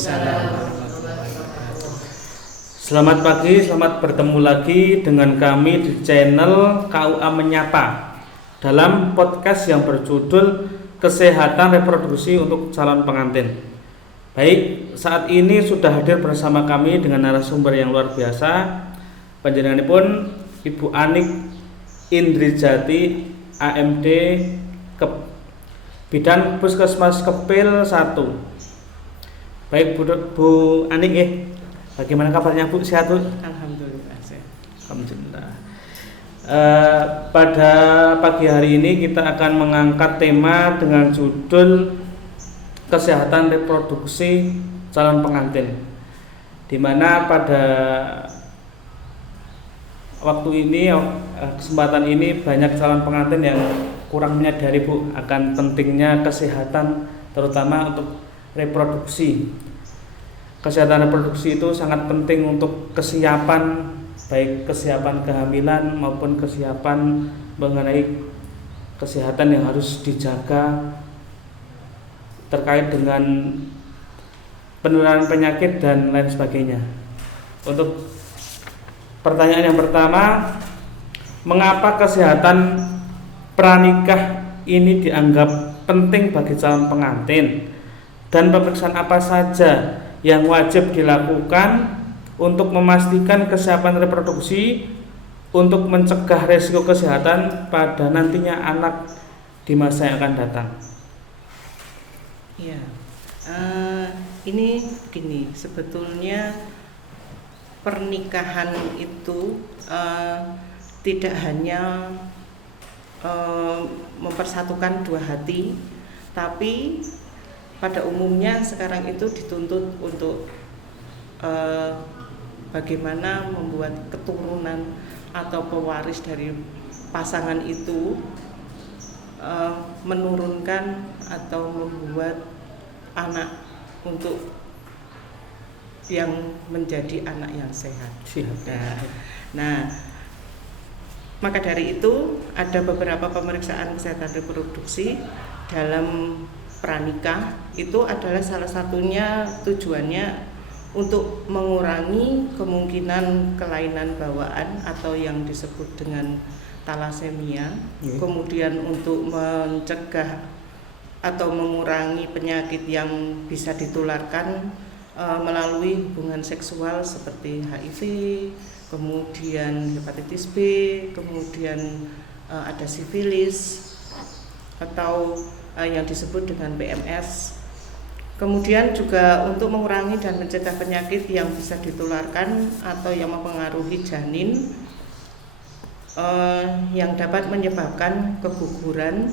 Waalaikumsalam warahmatullahi wabarakatuh. Selamat pagi, selamat bertemu lagi dengan kami di channel KUA Menyapa dalam podcast yang berjudul Kesehatan Reproduksi untuk Calon Pengantin. Baik, saat ini sudah hadir bersama kami dengan narasumber yang luar biasa. Panjenenganipun Ibu Anik Indrijati, AMD Bidan Puskesmas Kepil 1. Baik Bu Anik, bagaimana kabarnya Bu? Sehat Bu? Alhamdulillah sehat. Alhamdulillah. Pada pagi hari ini kita akan mengangkat tema dengan judul Kesehatan Reproduksi Calon Pengantin, di mana pada waktu ini, kesempatan ini banyak calon pengantin yang kurang menyadari Bu akan pentingnya kesehatan, terutama untuk reproduksi. Kesehatan reproduksi itu sangat penting untuk kesiapan, baik kesiapan kehamilan maupun kesiapan mengenai kesehatan yang harus dijaga terkait dengan penularan penyakit dan lain sebagainya. Untuk pertanyaan yang pertama, mengapa kesehatan pranikah ini dianggap penting bagi calon pengantin? Dan pemeriksaan apa saja yang wajib dilakukan untuk memastikan kesiapan reproduksi untuk mencegah risiko kesehatan pada nantinya anak di masa yang akan datang? Ya, ini begini, sebetulnya pernikahan itu tidak hanya mempersatukan dua hati, tapi pada umumnya sekarang itu dituntut untuk bagaimana membuat keturunan atau pewaris dari pasangan itu menurunkan atau membuat anak untuk yang menjadi anak yang sehat. Nah, maka dari itu ada beberapa pemeriksaan kesehatan reproduksi dalam pranikah. Itu adalah salah satunya tujuannya untuk mengurangi kemungkinan kelainan bawaan atau yang disebut dengan talasemia, kemudian untuk mencegah atau mengurangi penyakit yang bisa ditularkan melalui hubungan seksual seperti HIV, kemudian hepatitis B, kemudian ada sifilis atau yang disebut dengan PMS. Kemudian juga untuk mengurangi dan mencegah penyakit yang bisa ditularkan atau yang mempengaruhi janin yang dapat menyebabkan keguguran,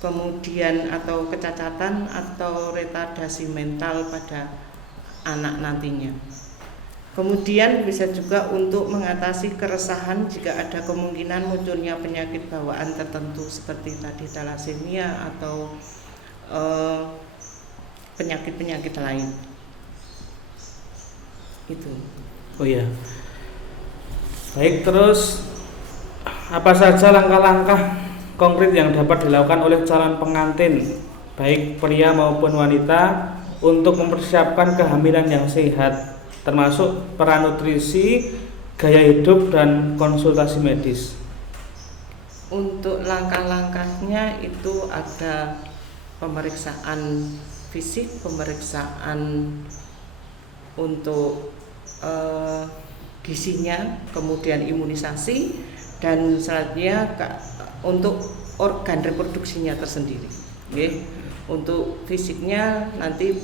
kemudian atau kecacatan atau retardasi mental pada anak nantinya. Kemudian bisa juga untuk mengatasi keresahan jika ada kemungkinan munculnya penyakit bawaan tertentu seperti tadi talasemia atau penyakit-penyakit lain. Itu. Oh iya. Baik, terus apa saja langkah-langkah konkret yang dapat dilakukan oleh calon pengantin, baik pria maupun wanita, untuk mempersiapkan kehamilan yang sehat, termasuk peran nutrisi, gaya hidup, dan konsultasi medis? Untuk langkah-langkahnya itu ada pemeriksaan fisik, pemeriksaan untuk gizinya, kemudian imunisasi, dan selanjutnya untuk organ reproduksinya tersendiri. Untuk fisiknya nanti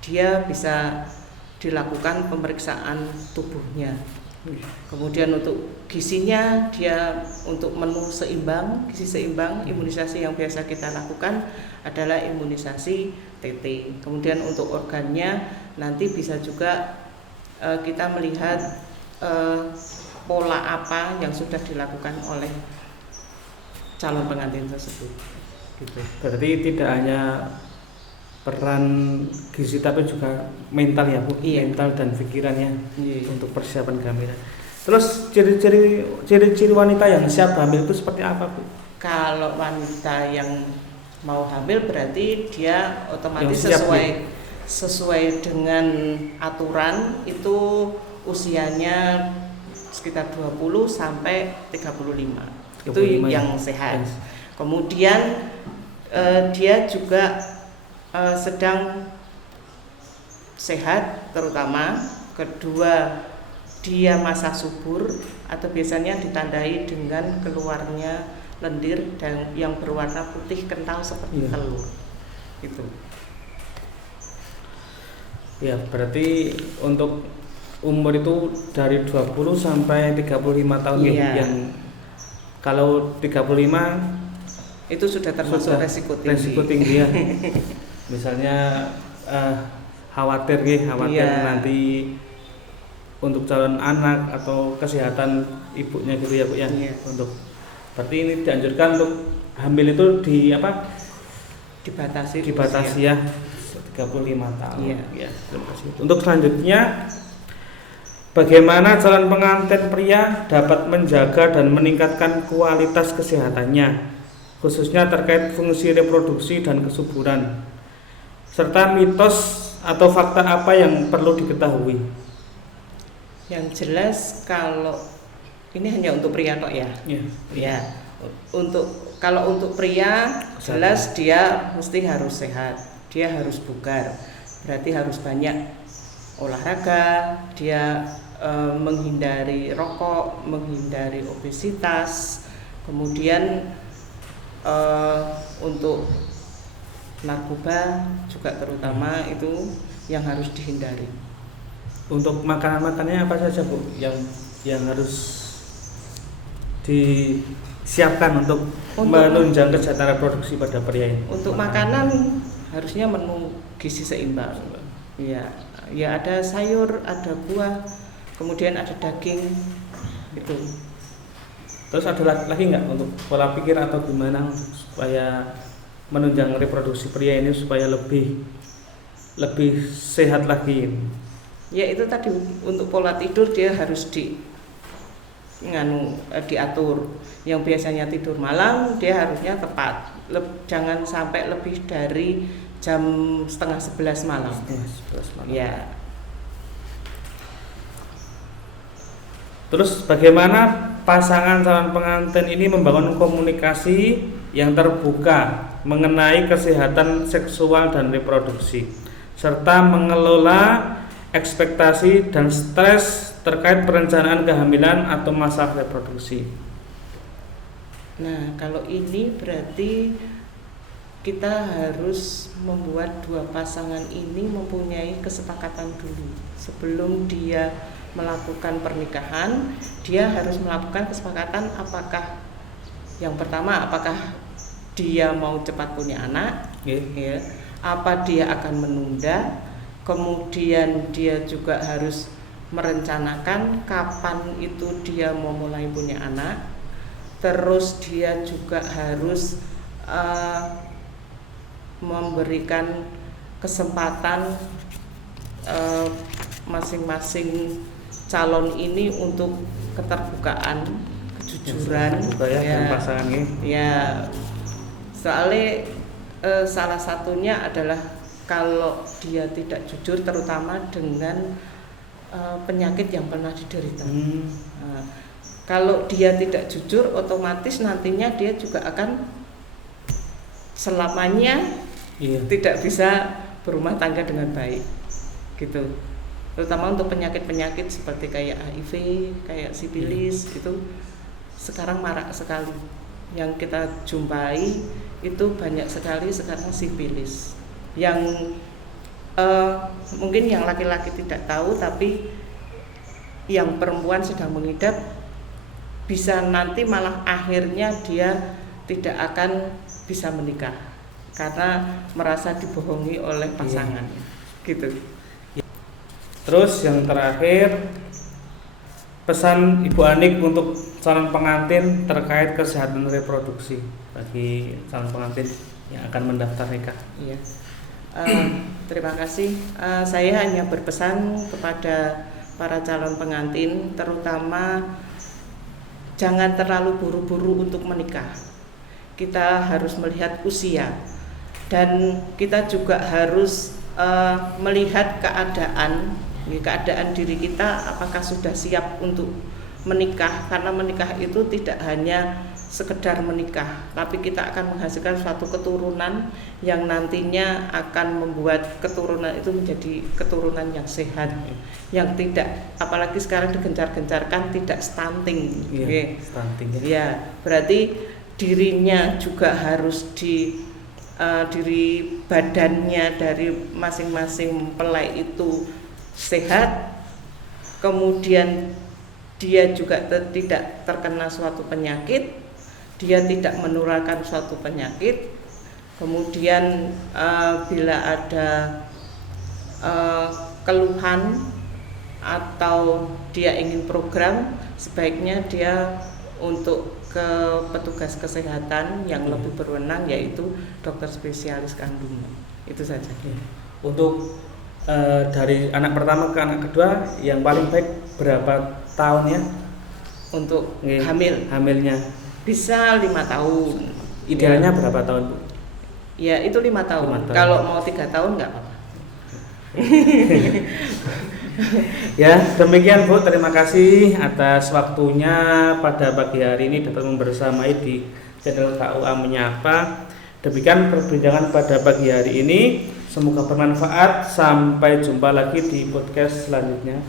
dia bisa dilakukan pemeriksaan tubuhnya. Kemudian untuk gizinya dia untuk menu seimbang, gizi seimbang, imunisasi yang biasa kita lakukan adalah imunisasi TT. Kemudian untuk organnya nanti bisa juga kita melihat pola apa yang sudah dilakukan oleh calon pengantin tersebut. Gitu. Berarti tidak hanya peran gizi tapi juga mental ya Bu, mental dan pikirannya untuk persiapan kehamilan. Terus ciri-ciri wanita yang siap hamil itu seperti apa Bu? Kalau wanita yang mau hamil berarti dia otomatis sesuai dengan aturan itu usianya sekitar 20 sampai 35. Itu 35 yang sehat. Kemudian dia juga sedang sehat terutama. Kedua, dia masa subur atau biasanya ditandai dengan keluarnya lendir dan yang berwarna putih kental seperti telur. Itu. Ya, berarti untuk umur itu dari 20 sampai 35 tahun Iya. yang kalau 35 itu sudah termasuk resiko tinggi. Resiko tinggi ya. Misalnya khawatir nanti untuk calon anak atau kesehatan ibunya gitu ya Bu ya. Iya. Untuk berarti ini dianjurkan untuk hamil itu dibatasi ya 35 tahun. Iya. Ya, terima kasih. Untuk selanjutnya, bagaimana calon pengantin pria dapat menjaga dan meningkatkan kualitas kesehatannya, khususnya terkait fungsi reproduksi dan kesuburan, serta mitos atau fakta apa yang perlu diketahui? Yang jelas kalau ini hanya untuk pria tok ya. Ya. Ya. Kalau untuk pria jelas dia mesti harus sehat, dia harus bugar, berarti harus banyak olahraga, dia menghindari rokok, menghindari obesitas, kemudian untuk narkoba juga terutama itu yang harus dihindari. Untuk makanan-makanannya apa saja Bu yang harus disiapkan untuk menunjang kesehatan reproduksi pada pria ini? Untuk makanan harusnya menu gizi seimbang. Ya, ya ada sayur, ada buah, kemudian ada daging itu. Terus ada lagi nggak untuk pola pikir atau gimana supaya menunjang reproduksi pria ini supaya lebih sehat lagi? Ya itu tadi untuk pola tidur dia harus diatur. Yang biasanya tidur malam dia harusnya tepat. Jangan sampai lebih dari jam 10:30 malam. 11 malam. Ya. Terus bagaimana pasangan calon pengantin ini membangun komunikasi yang terbuka mengenai kesehatan seksual dan reproduksi, serta mengelola ekspektasi dan stres terkait perencanaan kehamilan atau masalah reproduksi? Nah, kalau ini berarti kita harus membuat dua pasangan ini mempunyai kesepakatan dulu. Sebelum dia melakukan pernikahan, dia harus melakukan kesepakatan apakah yang pertama apakah dia mau cepat punya anak, ya, apa dia akan menunda, kemudian dia juga harus merencanakan kapan itu dia mau mulai punya anak, terus dia juga harus memberikan kesempatan masing-masing calon ini untuk keterbukaan, kejujuran, ya, pasangan ini. Ya, soalnya salah satunya adalah kalau dia tidak jujur, terutama dengan penyakit yang pernah diderita. Kalau dia tidak jujur, otomatis nantinya dia juga akan selamanya tidak bisa berumah tangga dengan baik, gitu. Terutama untuk penyakit-penyakit seperti kayak HIV, kayak sifilis, itu sekarang marak sekali. Yang kita jumpai itu banyak sekali sekarang sifilis. Yang mungkin yang laki-laki tidak tahu, tapi yang perempuan sedang mengidap bisa nanti malah akhirnya dia tidak akan bisa menikah karena merasa dibohongi oleh pasangan, gitu. Terus yang terakhir, pesan Ibu Anik untuk calon pengantin terkait kesehatan reproduksi bagi calon pengantin yang akan mendaftar nikah. Iya. Terima kasih. Saya hanya berpesan kepada para calon pengantin, terutama jangan terlalu buru-buru untuk menikah. Kita harus melihat usia dan kita juga harus melihat keadaan diri kita apakah sudah siap untuk menikah, karena menikah itu tidak hanya sekedar menikah, tapi kita akan menghasilkan suatu keturunan yang nantinya akan membuat keturunan itu menjadi keturunan yang sehat, yang tidak, apalagi sekarang digencar-gencarkan tidak stunting. Stunting ya. Ya, berarti dirinya juga harus diri badannya dari masing-masing mempelai itu sehat, kemudian dia juga tidak terkena suatu penyakit, dia tidak menularkan suatu penyakit, kemudian bila ada keluhan atau dia ingin program, sebaiknya dia untuk ke petugas kesehatan yang lebih berwenang, yaitu dokter spesialis kandungan. Itu saja. Untuk dari anak pertama ke anak kedua yang paling baik berapa tahun ya untuk hamilnya? Bisa 5 tahun. Idealnya berapa tahun, Bu? Ya itu 5 tahun. Kalau mau 3 tahun nggak apa-apa. Ya, demikian Bu, terima kasih atas waktunya pada pagi hari ini dapat membersamai di channel KUA Menyapa. Demikian perbincangan pada pagi hari ini, semoga bermanfaat. Sampai jumpa lagi di podcast selanjutnya.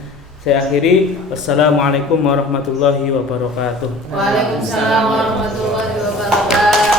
Saya akhiri, wassalamualaikum warahmatullahi wabarakatuh. Waalaikumsalam warahmatullahi wabarakatuh.